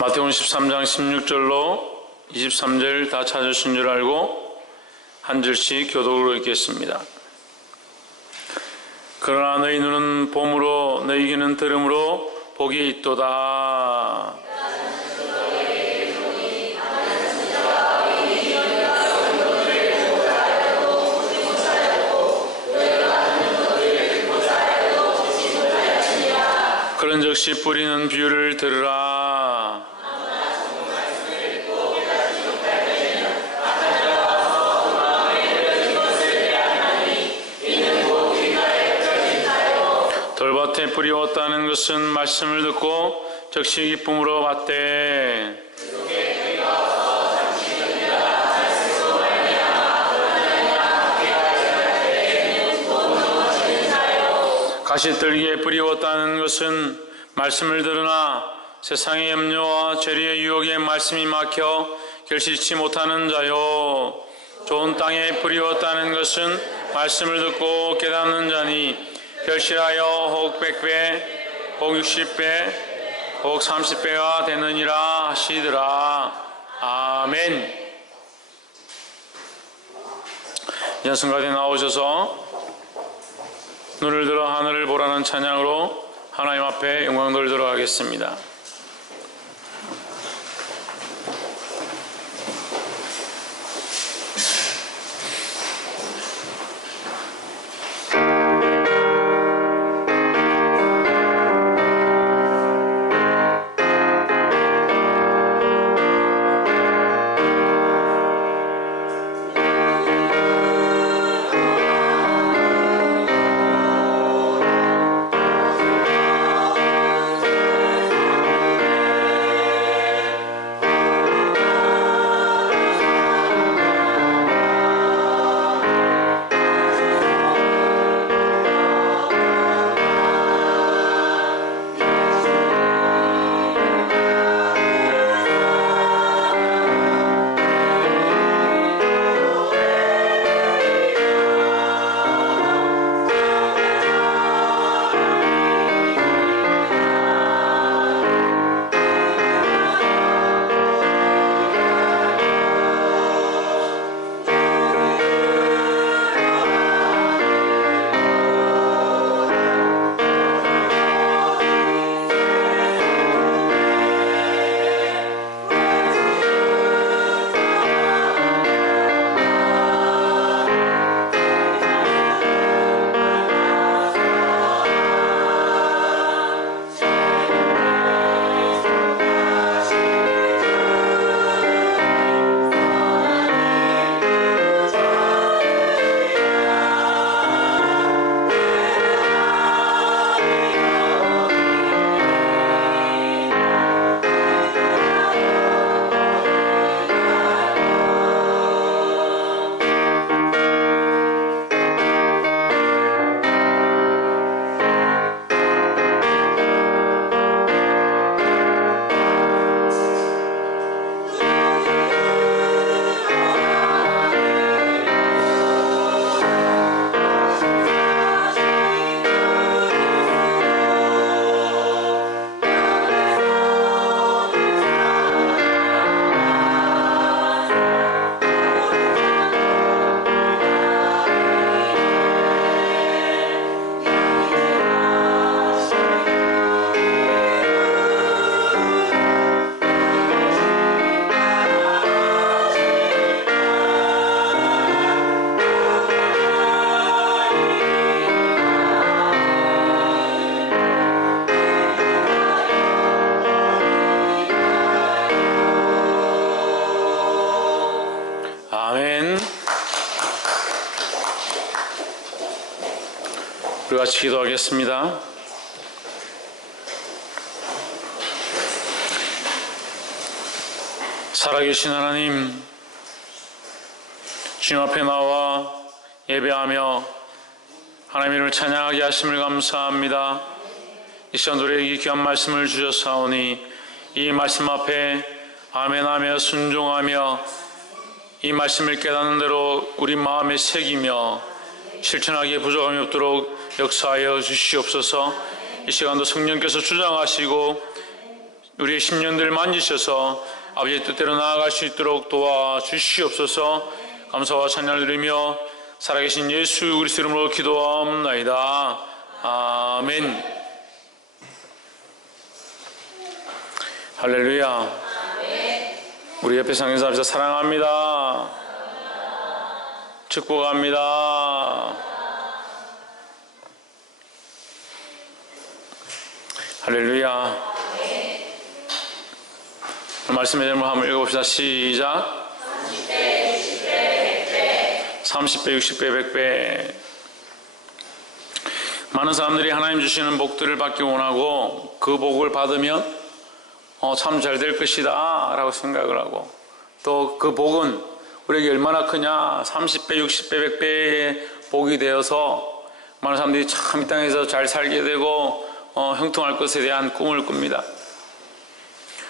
마태복음 13장 16절로 23절 다 찾으신 줄 알고 한 절씩 교독으로 읽겠습니다. 그러나 너희 눈은 봄으로 너희 귀는 들음으로 복이 있도다. 그런즉시 뿌리는 비유를 들으라. 돌밭에 뿌리었다는 것은 말씀을 듣고 즉시 기쁨으로 받되 가시떨기에 뿌리었다는 것은 말씀을 들으나 세상의 염려와 죄의 유혹에 말씀이 막혀 결실치 못하는 자요. 좋은 땅에 뿌리었다는 것은 말씀을 듣고 깨닫는 자니 결실하여 혹 100배, 혹 60배, 혹 30배가 되느니라 하시더라. 아멘. 연승가에 나오셔서 눈을 들어 하늘을 보라는 찬양으로 하나님 앞에 영광 돌리도록 하겠습니다. 우리 같이 기도하겠습니다. 살아계신 하나님, 주님 앞에 나와 예배하며 하나님 이름을 찬양하게 하심을 감사합니다. 이 시간 우리에게 귀한 말씀을 주셨사오니 이 말씀 앞에 아멘하며 순종하며 이 말씀을 깨닫는 대로 우리 마음에 새기며 실천하기에 부족함이 없도록 역사하여 주시옵소서. 이 시간도 성령께서 주장하시고 우리의 심령들 만지셔서 아버지의 뜻대로 나아갈 수 있도록 도와주시옵소서. 감사와 찬양을 드리며 살아계신 예수 그리스도 이름으로 기도하옵나이다. 아멘. 할렐루야. 우리 옆에 상에서 합시다. 사랑합니다. 축복합니다. 할렐루야. 말씀의 제목을 한번 읽어봅시다. 시작. 30배, 60배, 100배. 많은 사람들이 하나님 주시는 복들을 받기 원하고 그 복을 받으면 참 잘 될 것이다 라고 생각을 하고, 또 그 복은 우리에게 얼마나 크냐, 30배, 60배, 100배의 복이 되어서 많은 사람들이 참 이 땅에서 잘 살게 되고 형통할 것에 대한 꿈을 꿉니다.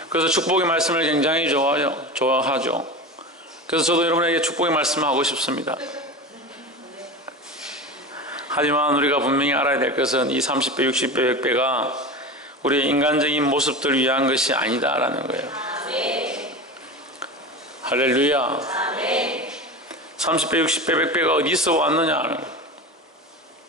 그래서 축복의 말씀을 굉장히 좋아하죠. 그래서 저도 여러분에게 축복의 말씀을 하고 싶습니다. 하지만 우리가 분명히 알아야 될 것은 이 30배, 60배, 100배가 우리의 인간적인 모습들 위한 것이 아니다라는 거예요. 할렐루야. 30배, 60배, 100배가 어디서 왔느냐 하는 거예요.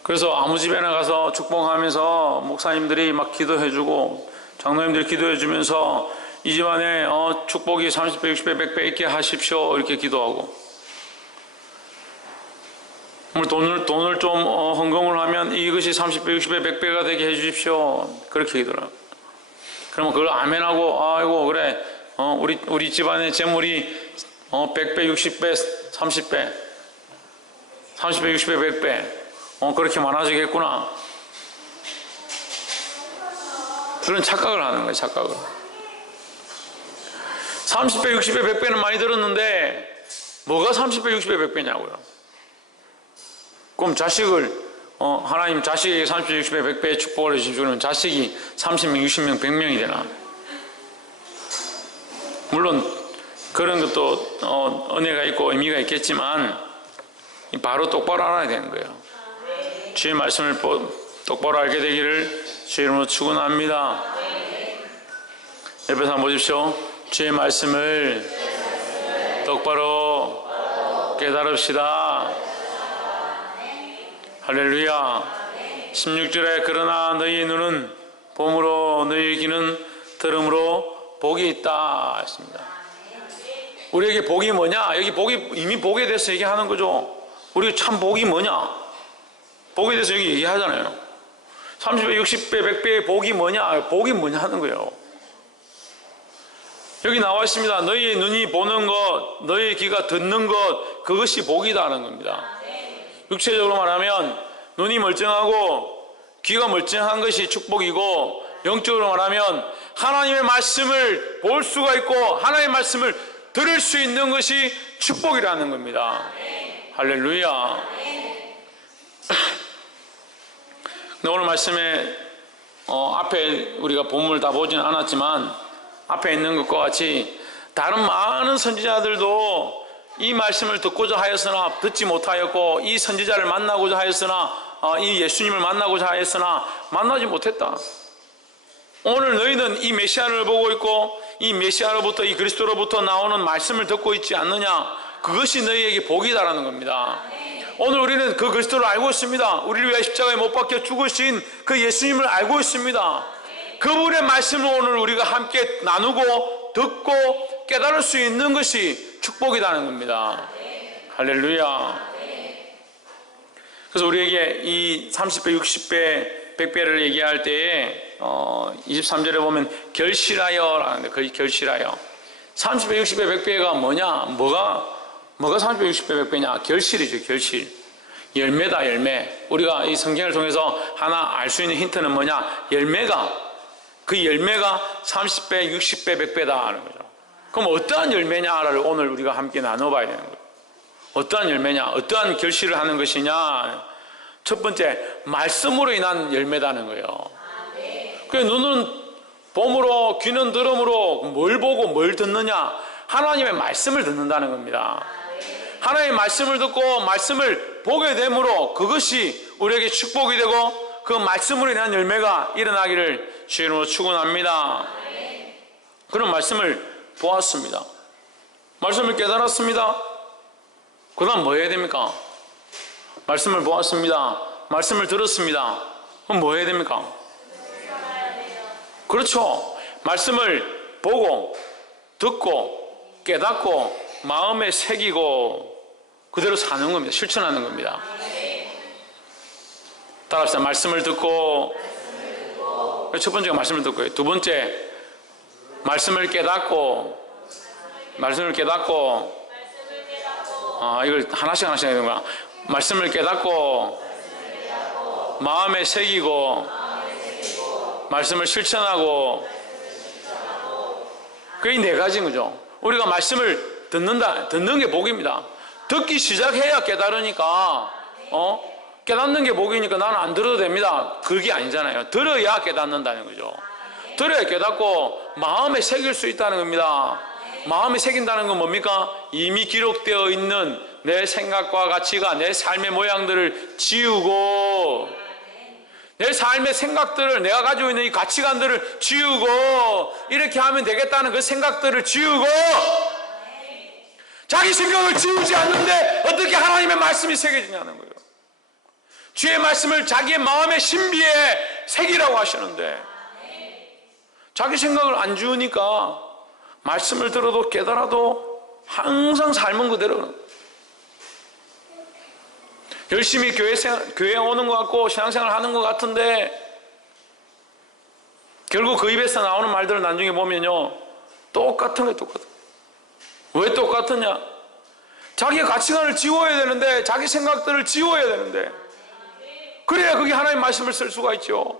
그래서 아무 집에나 가서 축복하면서 목사님들이 막 기도해주고 장로님들이 기도해주면서 이 집안에 축복이 30배, 60배, 100배 있게 하십시오 이렇게 기도하고, 돈을 좀 헌금을 하면 이것이 30배, 60배, 100배가 되게 해주십시오 그렇게 기도를 하고, 그러면 그걸 아멘하고 아이고 그래 우리 집안의 재물이 100배, 60배, 30배, 30배, 60배, 100배 그렇게 많아지겠구나, 그런 착각을 하는 거예요. 착각을. 30배, 60배, 100배는 많이 들었는데 뭐가 30배, 60배, 100배냐고요. 그럼 자식을 하나님 자식에게 30배, 60배, 100배의 축복을 해주시면 그러면 자식이 30명, 60명, 100명이 되나? 물론 그런 것도 은혜가 있고 의미가 있겠지만 바로 똑바로 알아야 되는 거예요. 주의 말씀을 똑바로 알게 되기를 주의 이름으로 축원합니다. 옆에서 한번 보십시오. 주의 말씀을 똑바로 깨달읍시다. 할렐루야. 16절에 그러나 너희 눈은 봄으로 너희 귀는 들음으로 복이 있다 했습니다. 우리에게 복이 뭐냐? 여기 복이 이미 복에 대해서 얘기하는 거죠. 우리 참 복이 뭐냐? 복에 대해서 여기 얘기하잖아요. 30배, 60배, 100배의 복이 뭐냐? 복이 뭐냐 하는 거예요. 여기 나와 있습니다. 너희의 눈이 보는 것, 너희의 귀가 듣는 것, 그것이 복이다 하는 겁니다. 육체적으로 말하면 눈이 멀쩡하고 귀가 멀쩡한 것이 축복이고, 영적으로 말하면 하나님의 말씀을 볼 수가 있고 하나님의 말씀을 들을 수 있는 것이 축복이라는 겁니다. 할렐루야. 근데 오늘 말씀에 앞에 우리가 본문을 다 보지는 않았지만 앞에 있는 것과 같이 다른 많은 선지자들도 이 말씀을 듣고자 하였으나 듣지 못하였고, 이 선지자를 만나고자 하였으나 이 예수님을 만나고자 하였으나 만나지 못했다. 오늘 너희는 이 메시아를 보고 있고 이 메시아로부터, 이 그리스도로부터 나오는 말씀을 듣고 있지 않느냐? 그것이 너희에게 복이다라는 겁니다. 오늘 우리는 그 그리스도를 알고 있습니다. 우리를 위해 십자가에 못 박혀 죽으신 그 예수님을 알고 있습니다. 그분의 말씀을 오늘 우리가 함께 나누고 듣고 깨달을 수 있는 것이 축복이라는 겁니다. 할렐루야. 그래서 우리에게 이 30배, 60배, 100배를 얘기할 때에 23절에 보면 결실하여 라는데, 거의 결실하여. 30배, 60배, 100배가 뭐냐? 뭐가 30배, 60배, 100배냐? 결실이죠. 결실. 열매다. 열매. 우리가 이 성경을 통해서 하나 알 수 있는 힌트는 뭐냐? 그 열매가 30배, 60배, 100배다 하는 거죠. 그럼 어떠한 열매냐를 오늘 우리가 함께 나눠봐야 되는 거예요. 어떠한 열매냐? 어떠한 결실을 하는 것이냐? 첫 번째, 말씀으로 인한 열매다는 거예요. 그 눈은 봄으로, 귀는 들음으로 뭘 보고 뭘 듣느냐? 하나님의 말씀을 듣는다는 겁니다. 하나님의 말씀을 듣고 말씀을 보게 되므로 그것이 우리에게 축복이 되고 그 말씀으로 인한 열매가 일어나기를 주의 이름으로 축원합니다. 그런 말씀을 보았습니다. 말씀을 깨달았습니다. 그 다음 뭐 해야 됩니까? 말씀을 보았습니다. 말씀을 들었습니다. 그럼 뭐 해야 됩니까? 그렇죠. 말씀을 보고 듣고 깨닫고 마음에 새기고 그대로 사는 겁니다. 실천하는 겁니다. 따라합시다. 말씀을 듣고 첫 번째가 말씀을 듣고요. 두 번째 말씀을 깨닫고 이걸 하나씩 해야 되는구나. 말씀을 깨닫고 마음에 새기고 말씀을 실천하고 그게 네 가지인 거죠. 우리가 말씀을 듣는 게 복입니다. 듣기 시작해야 깨달으니까 깨닫는 게 복이니까 나는 안 들어도 됩니다. 그게 아니잖아요. 들어야 깨닫는다는 거죠. 들어야 깨닫고 마음에 새길 수 있다는 겁니다. 마음에 새긴다는 건 뭡니까? 이미 기록되어 있는 내 생각과 가치가 내 삶의 모양들을 지우고 내 삶의 생각들을 내가 가지고 있는 이 가치관들을 지우고 이렇게 하면 되겠다는 그 생각들을 지우고 자기 생각을 지우지 않는데 어떻게 하나님의 말씀이 새겨지냐는 거예요. 주의 말씀을 자기의 마음의 신비에 새기라고 하시는데 자기 생각을 안 지우니까 말씀을 들어도 깨달아도 항상 삶은 그대로 열심히 교회에 오는 것 같고 신앙생활 하는 것 같은데 결국 그 입에서 나오는 말들을 나중에 보면요 똑같은 게 똑같아요. 왜 똑같으냐? 자기의 가치관을 지워야 되는데 자기 생각들을 지워야 되는데 그래야 그게 하나님의 말씀을 쓸 수가 있죠.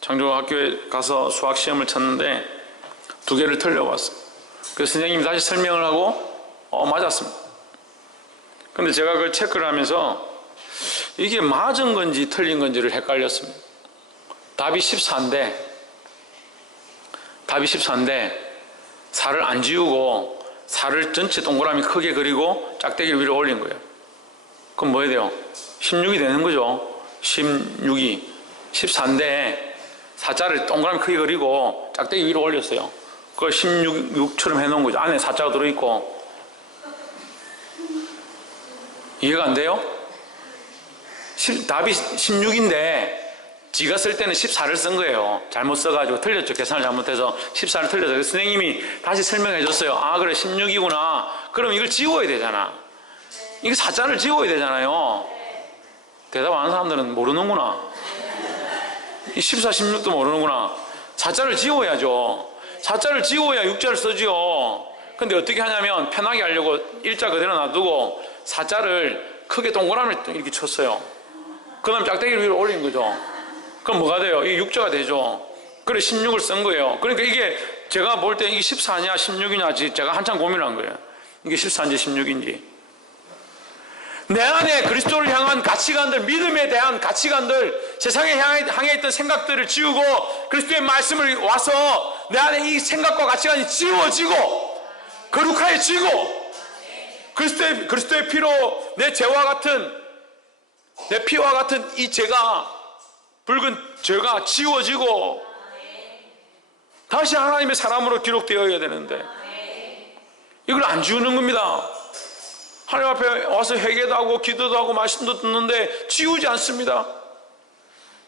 창조학교에 가서 수학시험을 쳤는데 2개를 틀려왔어요. 그래서 선생님이 다시 설명을 하고 맞았습니다. 근데 제가 그걸 체크를 하면서 이게 맞은 건지 틀린 건지를 헷갈렸습니다. 답이 14인데 4를 안 지우고 4를 전체 동그라미 크게 그리고 짝대기를 위로 올린 거예요. 그럼 뭐 해야 돼요? 16이 되는 거죠. 16이 14인데 4자를 동그라미 크게 그리고 짝대기 위로 올렸어요. 그걸 16처럼 해놓은 거죠. 안에 4자가 들어있고. 이해가 안 돼요? 답이 16인데 지가 쓸 때는 14를 쓴 거예요. 잘못 써가지고 틀렸죠. 계산을 잘못해서 14를 틀려서 선생님이 다시 설명해 줬어요. 아 그래 16이구나. 그럼 이걸 지워야 되잖아. 이거 4자를 지워야 되잖아요. 대답 안 하는 사람들은 모르는구나. 이 14, 16도 모르는구나. 4자를 지워야죠. 4자를 지워야 6자를 쓰지요. 근데 어떻게 하냐면 편하게 하려고 1자 그대로 놔두고 4자를 크게 동그라미를 이렇게 쳤어요. 그 다음 짝대기를 위로 올린 거죠. 그럼 뭐가 돼요? 이게 6자가 되죠. 그래 16을 쓴 거예요. 그러니까 이게 제가 볼 때 이게 14냐 16이냐 제가 한참 고민을 한 거예요. 이게 14인지 16인지. 내 안에 그리스도를 향한 가치관들, 믿음에 대한 가치관들, 세상에 향해 있던 생각들을 지우고 그리스도의 말씀을 와서 내 안에 이 생각과 가치관이 지워지고 거룩해지고 그리스도의 피로 내 죄와 같은 내 피와 같은 이 죄가 붉은 죄가 지워지고 다시 하나님의 사람으로 기록되어야 되는데 이걸 안 지우는 겁니다. 하나님 앞에 와서 회개도 하고 기도도 하고 말씀도 듣는데 지우지 않습니다.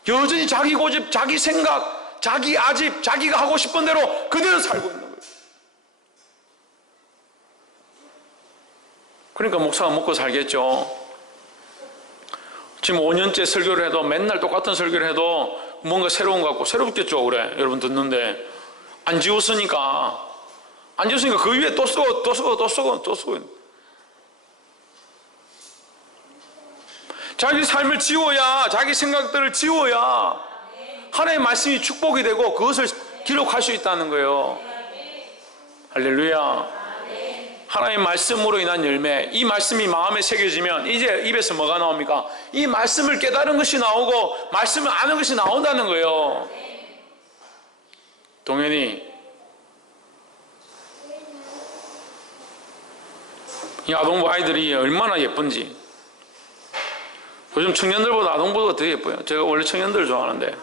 여전히 자기 고집, 자기 생각, 자기 아집, 자기가 하고 싶은 대로 그대로 살고 있는 거예요. 그러니까 목사가 먹고 살겠죠. 지금 5년째 설교를 해도 맨날 똑같은 설교를 해도 뭔가 새로운 것 같고 새롭겠죠. 그래 여러분 듣는데 안 지웠으니까 그 위에 또 쓰고 자기 삶을 지워야 자기 생각들을 지워야 하나님의 말씀이 축복이 되고 그것을 기록할 수 있다는 거예요. 할렐루야. 하나님의 말씀으로 인한 열매, 이 말씀이 마음에 새겨지면 이제 입에서 뭐가 나옵니까? 이 말씀을 깨달은 것이 나오고 말씀을 아는 것이 나온다는 거예요. 동현이 이 아동부 아이들이 얼마나 예쁜지. 요즘 청년들보다 아동부가 더 예뻐요. 제가 원래 청년들을 좋아하는데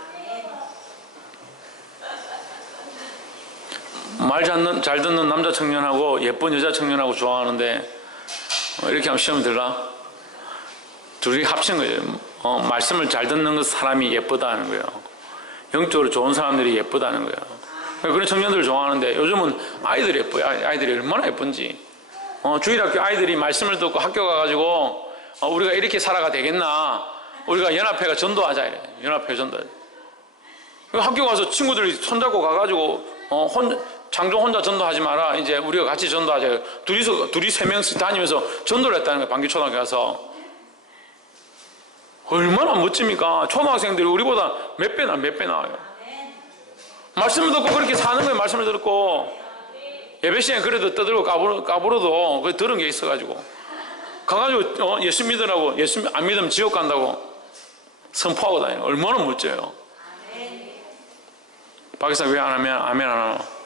말 잘 듣는 남자 청년하고 예쁜 여자 청년하고 좋아하는데 이렇게 하면 시험이 들라? 둘이 합친 거예요. 말씀을 잘 듣는 그 사람이 예쁘다는 거예요. 영적으로 좋은 사람들이 예쁘다는 거예요. 그런 청년들을 좋아하는데 요즘은 아이들이 예뻐요. 아이들이 얼마나 예쁜지. 주일학교 아이들이 말씀을 듣고 학교 가가지고 우리가 이렇게 살아가 되겠나? 우리가 연합회가 전도하자 이래. 연합회 전도하자. 학교 가서 친구들이 손잡고 가가지고 장종 혼자 전도하지 마라. 이제 우리가 같이 전도하자. 둘이 세 명씩 다니면서 전도를 했다는 거예요. 방귀초등학교 가서. 얼마나 멋집니까? 초등학생들이 우리보다 몇 배 나와요. 말씀을 듣고 그렇게 사는 거예요. 말씀을 듣고. 예배 시간에 그래도 떠들고 까불어도 그 들은 게 있어가지고. 가가지고 예수 믿으라고, 예수 안 믿으면 지옥 간다고 선포하고 다니는 거예요. 얼마나 멋져요. 박에서 왜 안 하면 아멘 안 하나?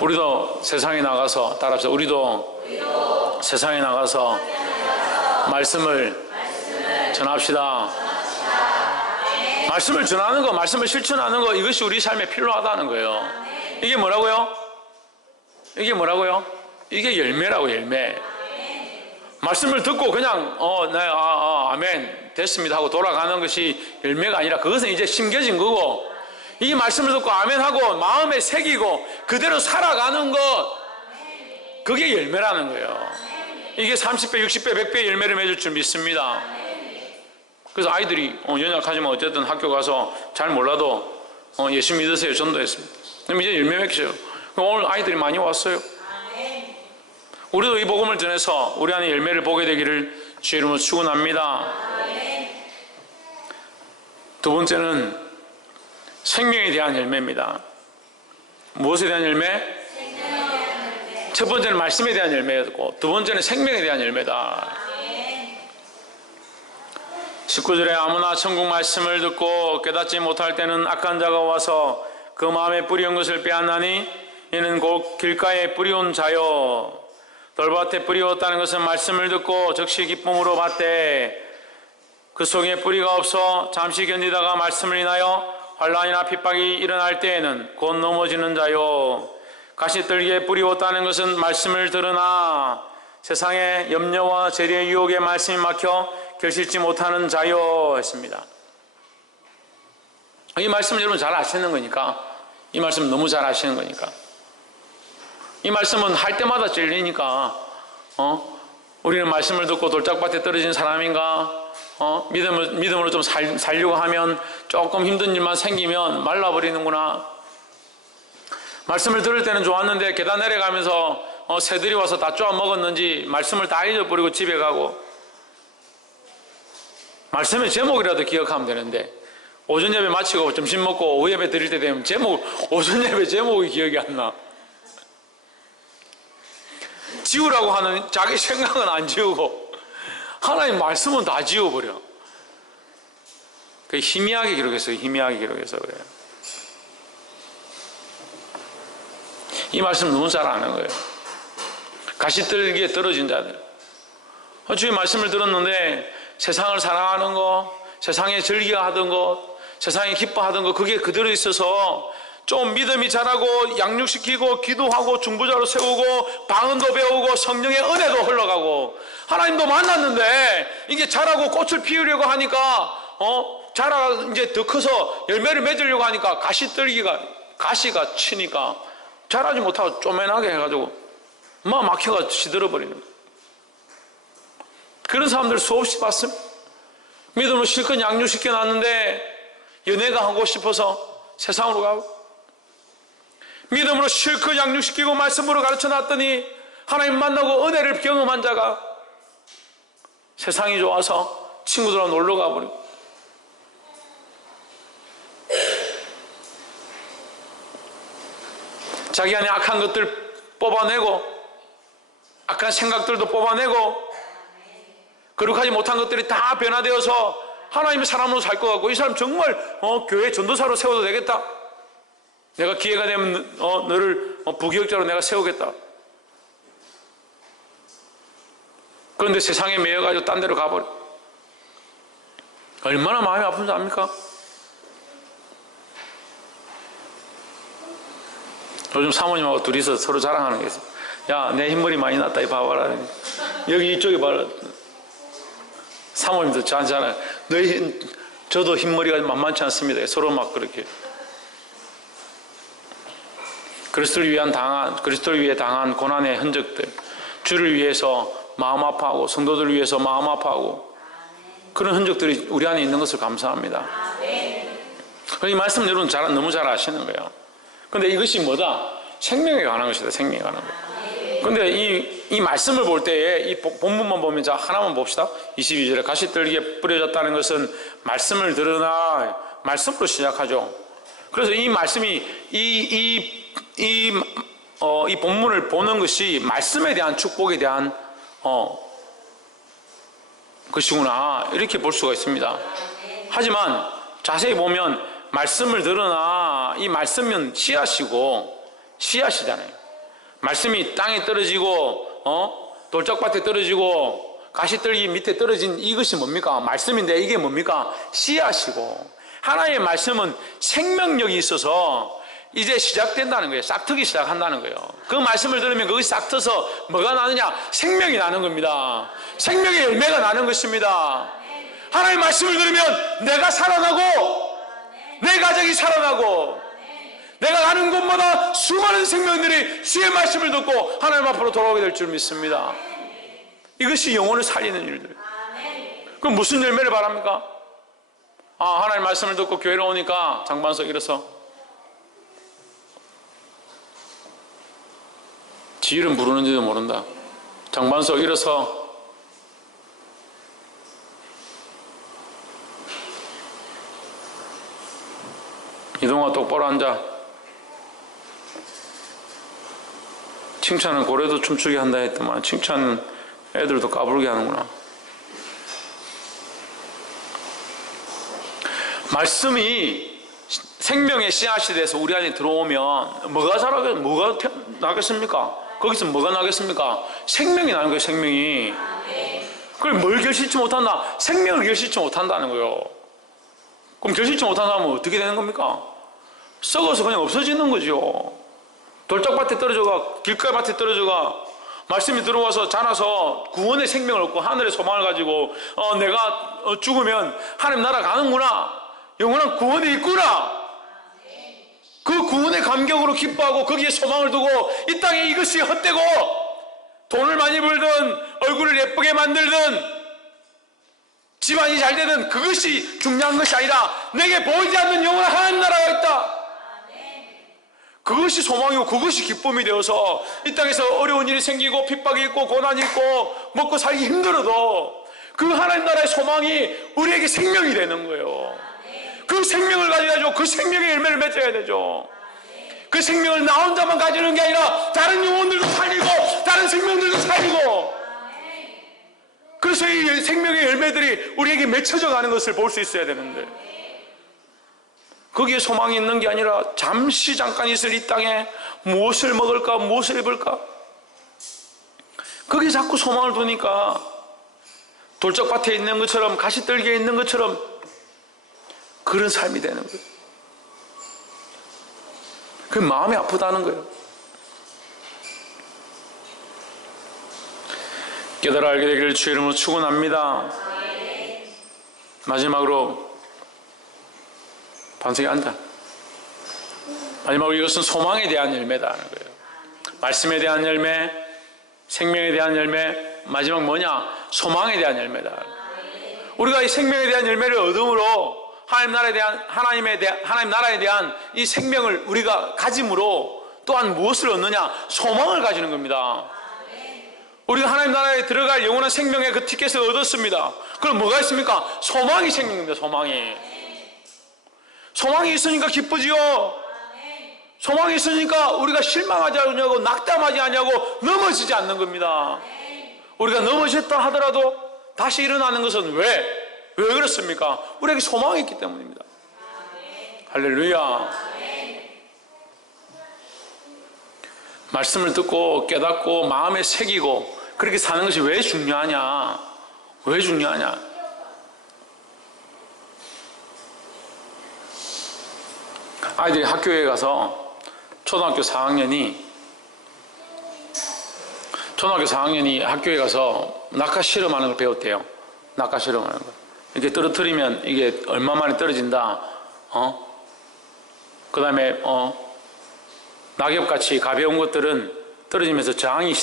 우리도 세상에 나가서 따라합시다. 우리도 세상에 나가서 말씀을 전합시다. 말씀을 전하는 거, 말씀을 실천하는 거, 이것이 우리 삶에 필요하다는 거예요. 이게 뭐라고요? 이게 뭐라고요? 이게 열매라고, 열매. 말씀을 듣고 그냥 아멘 됐습니다 하고 돌아가는 것이 열매가 아니라 그것은 이제 심겨진 거고, 이 말씀을 듣고 아멘 하고 마음에 새기고 그대로 살아가는 것, 그게 열매라는 거예요. 이게 30배, 60배, 100배 열매를 맺을 줄 믿습니다. 그래서 아이들이 연약하지만 어쨌든 학교 가서 잘 몰라도 예수 믿으세요 전도했습니다. 그럼 이제 열매 맺히죠. 오늘 아이들이 많이 왔어요. 우리도 이 복음을 전해서 우리 안에 열매를 보게 되기를 주의 이름으로 축원합니다. 두 번째는 생명에 대한 열매입니다. 무엇에 대한 열매? 첫 번째는 말씀에 대한 열매였고 두 번째는 생명에 대한 열매다. 19절에 아무나 천국 말씀을 듣고 깨닫지 못할 때는 악한 자가 와서 그 마음에 뿌리온 것을 빼앗나니 이는 곧 길가에 뿌리온 자요. 돌밭에 뿌리었다는 것은 말씀을 듣고 즉시 기쁨으로 받되 그 속에 뿌리가 없어 잠시 견디다가 말씀을 인하여 환난이나 핍박이 일어날 때에는 곧 넘어지는 자요. 가시떨기에 뿌리었다는 것은 말씀을 들으나 세상의 염려와 재리의 유혹에 말씀이 막혀 결실치 못하는 자요 했습니다. 이 말씀을 여러분 잘 아시는 거니까, 이 말씀 너무 잘 아시는 거니까, 이 말씀은 할 때마다 진리니까 우리는 말씀을 듣고 돌짝밭에 떨어진 사람인가, 믿음으로 좀 살려고 하면 조금 힘든 일만 생기면 말라버리는구나. 말씀을 들을 때는 좋았는데 계단 내려가면서 새들이 와서 다 쪼아 먹었는지 말씀을 다 잊어버리고 집에 가고, 말씀의 제목이라도 기억하면 되는데 오전 예배 마치고 점심 먹고 오후 예배 드릴 때 되면 오전 예배 제목이 기억이 안 나. 지우라고 하는 자기 생각은 안 지우고 하나님 말씀은 다 지워버려. 그 희미하게 기록했어요. 희미하게 기록해서 그래요. 이 말씀 너무 잘 아는 거예요. 가시떨기에 떨어진 자들. 주의 말씀을 들었는데 세상을 사랑하는 것, 세상에 즐겨하던 것, 세상에 기뻐하던 것, 그게 그대로 있어서 좀 믿음이 자라고 양육시키고 기도하고 중보자로 세우고 방언도 배우고 성령의 은혜도 흘러가고 하나님도 만났는데 이게 자라고 꽃을 피우려고 하니까 자라가 이제 더 커서 열매를 맺으려고 하니까 가시가 치니까 자라지 못하고 쪼매나게 해가지고 막 막혀가 시들어버리는 거예요. 그런 사람들 수없이 봤습니다. 믿음으로 실컷 양육시켜 놨는데 연애가 하고 싶어서 세상으로 가고, 믿음으로 실컷 양육시키고 말씀으로 가르쳐 놨더니 하나님 만나고 은혜를 경험한 자가 세상이 좋아서 친구들하고 놀러 가버리고, 자기 안에 악한 것들 뽑아내고 악한 생각들도 뽑아내고 거룩하지 못한 것들이 다 변화되어서 하나님의 사람으로 살 것 같고, 이 사람 정말 교회 전도사로 세워도 되겠다, 내가 기회가 되면 너를 부교육자로 내가 세우겠다. 그런데 세상에 매여가지고 딴 데로 가버려. 얼마나 마음이 아픈지 압니까? 요즘 사모님하고 둘이서 서로 자랑하는 게 있어요. 야, 내 흰머리 많이 났다, 이 봐봐라. 여기 이쪽에 봐라. 사모님도 저한테 자랑. 저도 흰머리가 만만치 않습니다. 서로 막 그렇게. 그리스도를 위해 당한 고난의 흔적들, 주를 위해서 마음 아파하고 성도들을 위해서 마음 아파하고 그런 흔적들이 우리 안에 있는 것을 감사합니다. 이 말씀 여러분 너무 잘 아시는 거예요. 근데 이것이 뭐다? 생명에 관한 것이다. 생명에 관한 것. 근데 이 말씀을 볼 때에 이 본문만 보면 자 하나만 봅시다. 22절에 가시떨기에 뿌려졌다는 것은 말씀을 들으나 말씀으로 시작하죠. 그래서 이 말씀이 이 본문을 보는 것이 말씀에 대한 축복에 대한 것이구나 이렇게 볼 수가 있습니다. 하지만 자세히 보면 말씀을 들으나 이 말씀은 씨앗이잖아요. 말씀이 땅에 떨어지고 돌짝밭에 떨어지고 가시떨기 밑에 떨어진 이것이 뭡니까? 말씀인데 이게 뭡니까? 씨앗이고 하나님의 말씀은 생명력이 있어서 이제 시작된다는 거예요. 싹트기 시작한다는 거예요. 그 말씀을 들으면 그것이 싹트서 뭐가 나느냐? 생명이 나는 겁니다. 생명의 열매가 나는 것입니다. 하나님의 말씀을 들으면 내가 살아나고 내 가족이 살아나고 내가 가는 곳마다 수많은 생명들이 주의 말씀을 듣고 하나님 앞으로 돌아오게 될 줄 믿습니다. 이것이 영혼을 살리는 일들. 그럼 무슨 열매를 바랍니까? 하나님 말씀을 듣고 교회를 오니까 장반석 일어서 지 이름 부르는지도 모른다. 장반석 일어서 이동아 똑바로 앉아. 칭찬은 고래도 춤추게 한다 했더만 칭찬은 애들도 까불게 하는구나. 말씀이 생명의 씨앗이 돼서 우리 안에 들어오면 뭐가 나겠습니까? 거기서 뭐가 나겠습니까? 생명이 나는 거예요. 생명이. 그걸 뭘 결실치 못한다? 생명을 결실치 못한다는 거예요. 그럼 결실치 못한다면 어떻게 되는 겁니까? 썩어서 그냥 없어지는 거죠. 돌짝밭에 떨어져가 길가밭에 떨어져가 말씀이 들어와서 자라서 구원의 생명을 얻고 하늘의 소망을 가지고 내가 죽으면 하나님 나라 가는구나, 영원한 구원이 있구나, 그 구원의 감격으로 기뻐하고 거기에 소망을 두고 이 땅에 이것이 헛되고 돈을 많이 벌든 얼굴을 예쁘게 만들든 집안이 잘 되든 그것이 중요한 것이 아니라 내게 보이지 않는 영원한 하나님 나라가 있다. 그것이 소망이고 그것이 기쁨이 되어서 이 땅에서 어려운 일이 생기고 핍박이 있고 고난이 있고 먹고 살기 힘들어도 그 하나님 나라의 소망이 우리에게 생명이 되는 거예요. 그 생명을 가져야죠. 그 생명의 열매를 맺어야 되죠. 그 생명을 나 혼자만 가지는 게 아니라 다른 영혼들도 살리고 다른 생명들도 살리고, 그래서 이 생명의 열매들이 우리에게 맺혀져 가는 것을 볼 수 있어야 되는데 거기에 소망이 있는 게 아니라 잠깐 있을 이 땅에 무엇을 먹을까 무엇을 입을까 거기에 자꾸 소망을 두니까 돌짝밭에 있는 것처럼 가시떨기에 있는 것처럼 그런 삶이 되는 거예요. 그 마음이 아프다는 거예요. 깨달아 알게 되기를 주의 이름으로 축원합니다. 마지막으로 반석에 앉아. 마지막으로 이것은 소망에 대한 열매다는 거예요. 말씀에 대한 열매, 생명에 대한 열매, 마지막 뭐냐? 소망에 대한 열매다. 우리가 이 생명에 대한 열매를 얻음으로 하나님 나라에 대한 이 생명을 우리가 가짐으로 또한 무엇을 얻느냐? 소망을 가지는 겁니다. 우리가 하나님 나라에 들어갈 영원한 생명의 그 티켓을 얻었습니다. 그럼 뭐가 있습니까? 소망이 생긴 겁니다. 소망이 있으니까 기쁘지요. 소망이 있으니까 우리가 실망하지 않냐고 낙담하지 않냐고 넘어지지 않는 겁니다. 우리가 넘어졌다 하더라도 다시 일어나는 것은 왜 그렇습니까? 우리에게 소망이 있기 때문입니다. 할렐루야. 말씀을 듣고 깨닫고 마음에 새기고 그렇게 사는 것이 왜 중요하냐? 아이들이 학교에 가서 초등학교 4학년이 학교에 가서 낙하 실험하는 걸 배웠대요. 낙하 실험하는 거. 이렇게 떨어뜨리면 이게 얼마 만에 떨어진다. 그 다음에 낙엽같이 가벼운 것들은 떨어지면서 저항이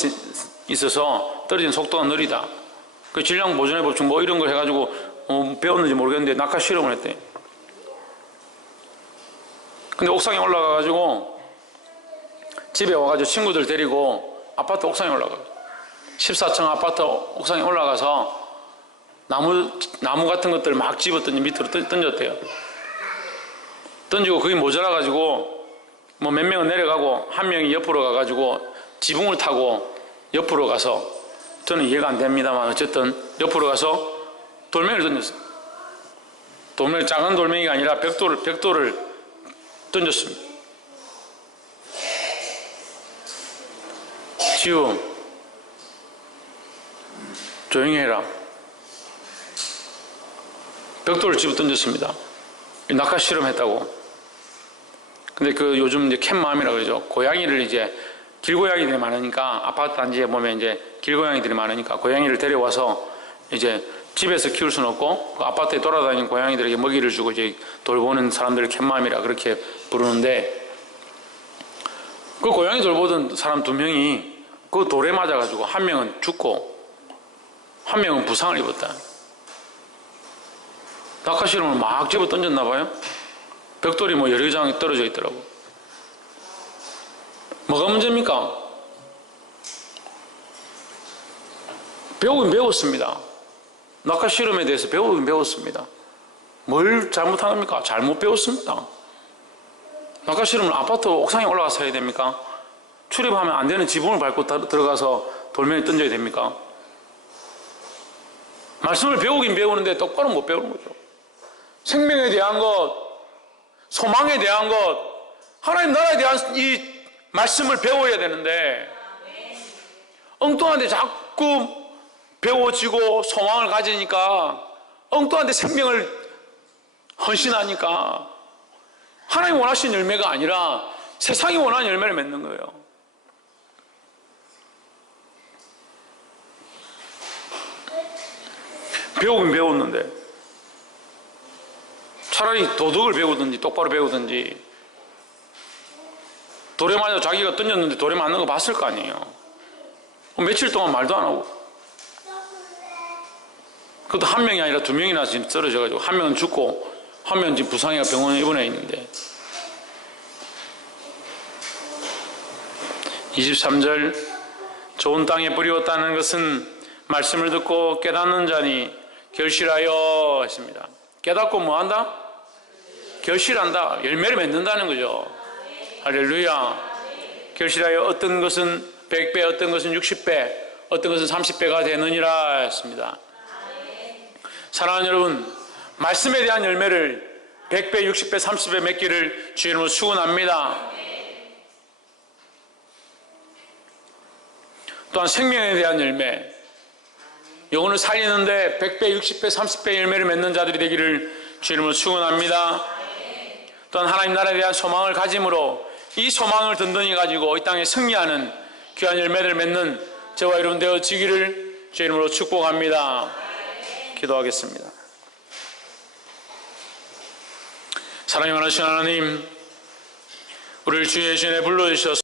있어서 떨어지는 속도가 느리다. 그 질량 보존의 법칙 뭐 이런 걸 해가지고 배웠는지 모르겠는데 낙하 실험을 했대. 근데 옥상에 올라가가지고 집에 와가지고 친구들 데리고 아파트 옥상에 올라가. 14층 아파트 옥상에 올라가서 나무 같은 것들 막 집었더니 밑으로 던졌대요. 던지고 그게 모자라가지고 뭐 몇 명은 내려가고 한 명이 옆으로 가가지고 지붕을 타고 옆으로 가서, 저는 이해가 안 됩니다만 어쨌든 옆으로 가서 돌멩이를 던졌어요. 작은 돌멩이가 아니라 벽돌을 던졌습니다. 지우, 조용히 해라. 벽돌을 집어 던졌습니다. 낙하 실험했다고. 근데 그 요즘 이제 캣맘이라고 그러죠. 고양이를 이제 길고양이들이 많으니까, 아파트 단지에 보면 이제 길고양이들이 많으니까 고양이를 데려와서 이제 집에서 키울 수는 없고 그 아파트에 돌아다니는 고양이들에게 먹이를 주고 이제 돌보는 사람들을 캣맘이라 그렇게 부르는데, 그 고양이 돌보던 사람 2명이 그 돌에 맞아가지고 한 명은 죽고 한 명은 부상을 입었다. 낙하 실험을 막 집어 던졌나 봐요. 벽돌이 뭐 여러 장이 떨어져 있더라고. 뭐가 문제입니까? 배우긴 배웠습니다. 낙하 실험에 대해서 배우긴 배웠습니다. 뭘 잘못한 겁니까? 잘못 배웠습니다. 낙하 실험을 아파트 옥상에 올라가서 해야 됩니까? 출입하면 안 되는 지붕을 밟고 들어가서 돌멩이 던져야 됩니까? 말씀을 배우긴 배우는데 똑바로 못 배우는 거죠. 생명에 대한 것, 소망에 대한 것, 하나님 나라에 대한 이 말씀을 배워야 되는데 엉뚱한데 자꾸 배워지고 소망을 가지니까, 엉뚱한데 생명을 헌신하니까 하나님 원하시는 열매가 아니라 세상이 원하는 열매를 맺는 거예요. 배우긴 배웠는데 차라리 도덕을 배우든지 똑바로 배우든지, 돌에 맞아 자기가 던졌는데 돌에 맞는 거 봤을 거 아니에요. 며칠 동안 말도 안 하고, 그것도 한 명이 아니라 2명이나 지금 쓰러져가지고 한 명은 죽고 한 명은 지금 부상해가 병원에 입원해 있는데. 23절, 좋은 땅에 뿌리웠다는 것은 말씀을 듣고 깨닫는 자니 결실하여 했습니다. 깨닫고 뭐 한다? 결실한다. 열매를 맺는다는 거죠. 할렐루야. 결실하여 어떤 것은 100배, 어떤 것은 60배, 어떤 것은 30배가 되느니라 했습니다. 사랑하는 여러분, 말씀에 대한 열매를 100배, 60배, 30배 맺기를 주의 이름으로 축원합니다. 또한 생명에 대한 열매, 영혼을 살리는데 100배, 60배, 30배 열매를 맺는 자들이 되기를 주의 이름으로 축원합니다. 또한 하나님 나라에 대한 소망을 가짐으로 이 소망을 든든히 가지고 이 땅에 승리하는 귀한 열매를 맺는 저와 여러분 되어지기를 주의 이름으로 축복합니다. 기도하겠습니다. 사랑이 많으신 하나님, 우리를 주의 전에 불러주셔서